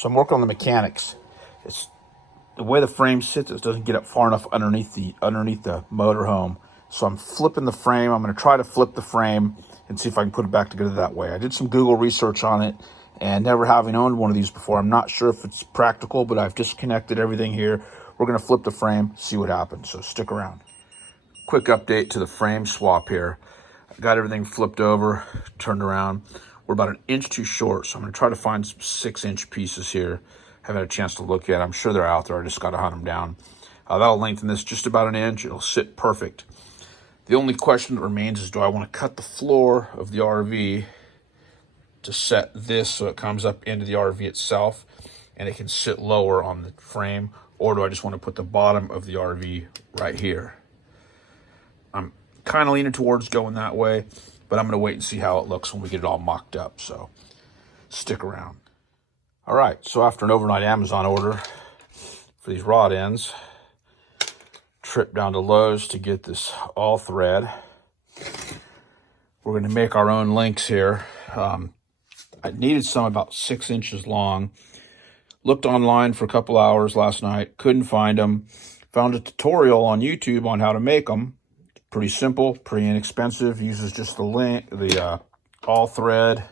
So I'm working on the mechanics. It's the way the frame sits, it doesn't get up far enough underneath the motorhome. So I'm flipping the frame. I'm going to try to flip the frame and see if I can put it back together that way. I did some Google research on it, and never having owned one of these before, I'm not sure if it's practical, but I've disconnected everything here. We're going to flip the frame, see what happens. So stick around. Quick update to the frame swap here. I got everything flipped over, turned around. We're about an inch too short, so I'm going to try to find some 6-inch pieces here. Haven't had a chance to look at. I'm sure they're out there. I just got to hunt them down. That'll lengthen this just about an inch. It'll sit perfect. The only question that remains is, do I want to cut the floor of the RV to set this so it comes up into the RV itself and it can sit lower on the frame, or do I just want to put the bottom of the RV right here? I'm kind of leaning towards going that way, but I'm going to wait and see how it looks when we get it all mocked up, so stick around. All right, so after an overnight Amazon order for these rod ends, trip down to Lowe's to get this all thread. We're going to make our own links here. I needed some about 6 inches long. Looked online for a couple hours last night, couldn't find them. Found a tutorial on YouTube on how to make them. Pretty simple, pretty inexpensive. Uses just the all thread,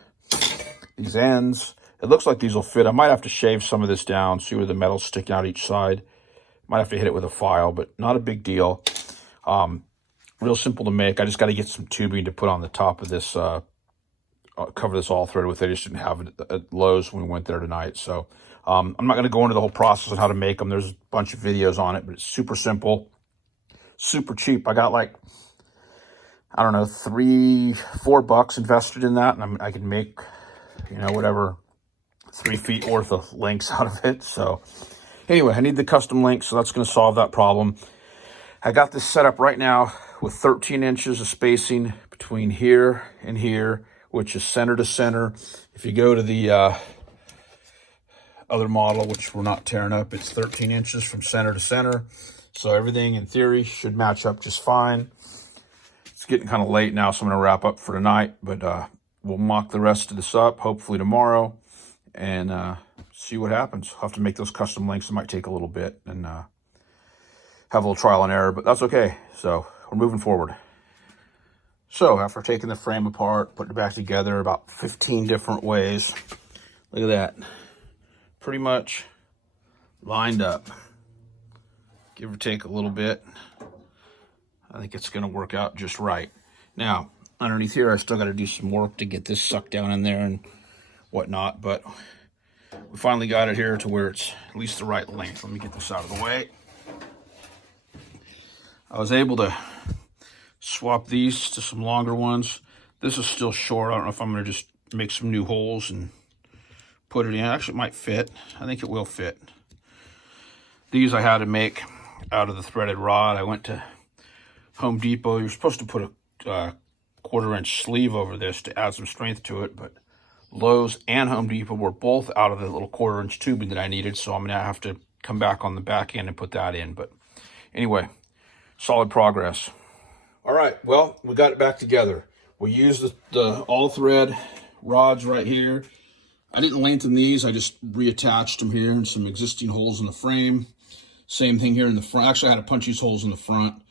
these ends. It looks like these will fit. I might have to shave some of this down, see where the metal's sticking out each side. Might have to hit it with a file, but not a big deal. Real simple to make. I just got to get some tubing to put on the top of this, cover this all thread with. I just didn't have it at Lowe's when we went there tonight. So I'm not going to go into the whole process on how to make them. There's a bunch of videos on it, but it's super simple, super cheap. I got like, I don't know, $3-4 invested in that, and I can make, whatever, 3 feet worth of links out of it. So anyway, I need the custom link, so that's going to solve that problem. I got this set up right now with 13 inches of spacing between here and here, which is center to center. If you go to the other model, which we're not tearing up, it's 13 inches from center to center. So everything in theory should match up just fine. It's getting kind of late now, so I'm going to wrap up for tonight, but we'll mock the rest of this up hopefully tomorrow and see what happens. I'll have to make those custom links. It might take a little bit and have a little trial and error, but that's okay. So we're moving forward. So after taking the frame apart, putting it back together about 15 different ways, look at that. Pretty much lined up. Give or take a little bit. I think it's going to work out just right. Now, underneath here, I still got to do some work to get this sucked down in there and whatnot, but we finally got it here to where it's at least the right length. Let me get this out of the way. I was able to swap these to some longer ones. This is still short. I don't know if I'm going to just make some new holes and put it in. Actually, it might fit. I think it will fit. These I had to make out of the threaded rod. I went to Home Depot. You're supposed to put a 1/4-inch sleeve over this to add some strength to it, but Lowe's and Home Depot were both out of the little 1/4-inch tubing that I needed, so I'm going to have to come back on the back end and put that in. But anyway, solid progress. All right, well, we got it back together. We used the all thread rods right here. I didn't lengthen these. I just reattached them here and some existing holes in the frame. Same thing here in the front. Actually, I had to punch these holes in the front.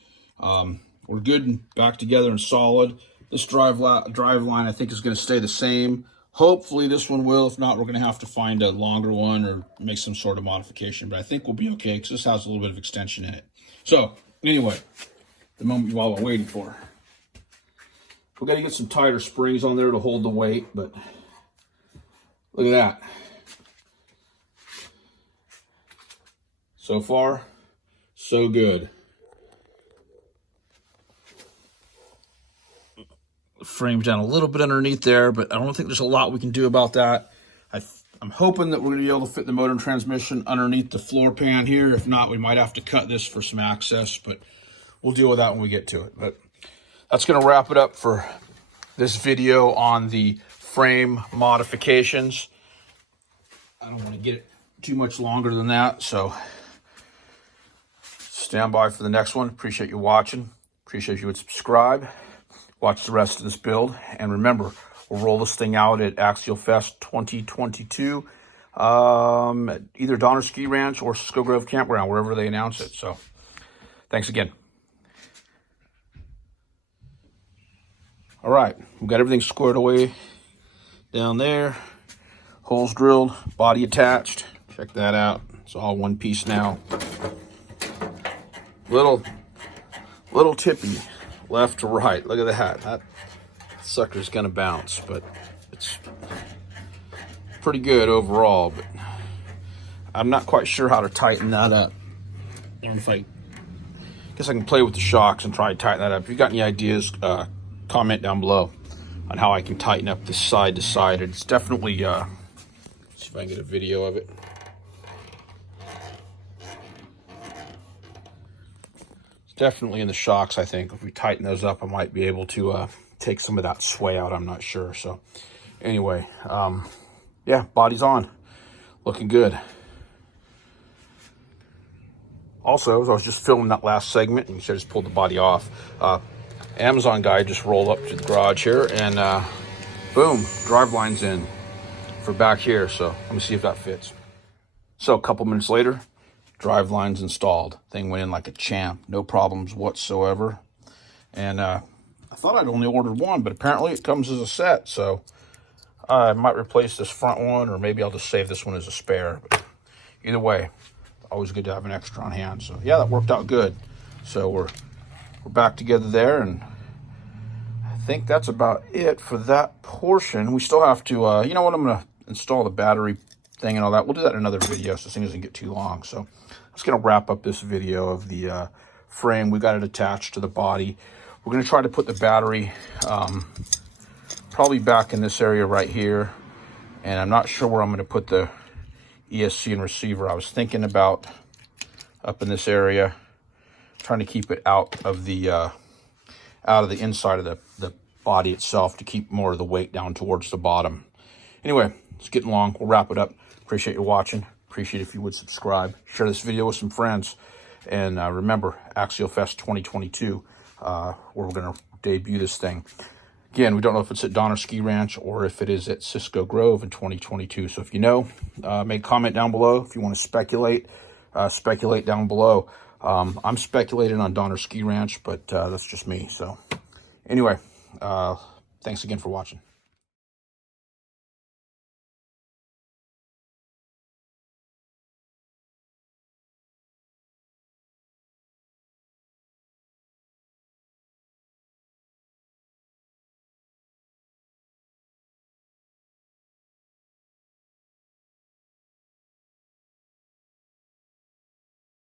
We're good and back together and solid. This drive line I think is going to stay the same. Hopefully this one will. If not, we're going to have to find a longer one or make some sort of modification. But I think we'll be okay because this has a little bit of extension in it. So anyway, the moment you all are waiting for. We've got to get some tighter springs on there to hold the weight, but look at that. So far, so good. The frame's down a little bit underneath there, but I don't think there's a lot we can do about that. I'm hoping that we're going to be able to fit the motor and transmission underneath the floor pan here. If not, we might have to cut this for some access, but we'll deal with that when we get to it. But that's going to wrap it up for this video on the frame modifications. I don't want to get it too much longer than that, so stand by for the next one. Appreciate you watching. Appreciate you would subscribe. Watch the rest of this build. And remember, we'll roll this thing out at Axialfest2022. at either Donner Ski Ranch or Cisco Grove Campground, wherever they announce it. So thanks again. All right, we've got everything squared away down there. Holes drilled, body attached. Check that out. It's all one piece now. Little tippy left to right. Look at that. That sucker's gonna bounce, but it's pretty good overall. But I'm not quite sure how to tighten that up. I don't know if I guess I can play with the shocks and try to tighten that up. If you got any ideas, comment down below on how I can tighten up this side to side. It's definitely, see if I can get a video of it. It's definitely in the shocks, I think. If we tighten those up, I might be able to take some of that sway out. I'm not sure. So anyway, yeah, body's on. Looking good. Also, as I was just filming that last segment, and you said just pulled the body off, Amazon guy just rolled up to the garage here, and boom, drive line's in for back here. So let me see if that fits. So a couple minutes later, drive line's installed. Thing went in like a champ, no problems whatsoever. And I thought I'd only ordered one, but apparently it comes as a set. So I might replace this front one, or maybe I'll just save this one as a spare. But either way, always good to have an extra on hand. So yeah, that worked out good. So we're back together there, and I think that's about it for that portion. We still have to, you know what, I'm going to install the battery thing and all that. We'll do that in another video so things doesn't get too long. So I'm just going to wrap up this video of the frame. We got it attached to the body. We're going to try to put the battery probably back in this area right here, and I'm not sure where I'm going to put the ESC and receiver. I was thinking about up in this area, trying to keep it out of the inside of the body itself, to keep more of the weight down towards the bottom. Anyway, it's getting long. We'll wrap it up. Appreciate you watching. Appreciate if you would subscribe, share this video with some friends, and remember, Axialfest2022, where we're going to debut this thing. Again, we don't know if it's at Donner Ski Ranch or if it is at Cisco Grove in 2022. So if you know, make a comment down below. If you want to speculate, speculate down below. I'm speculating on Donner Ski Ranch, but that's just me. So anyway, thanks again for watching.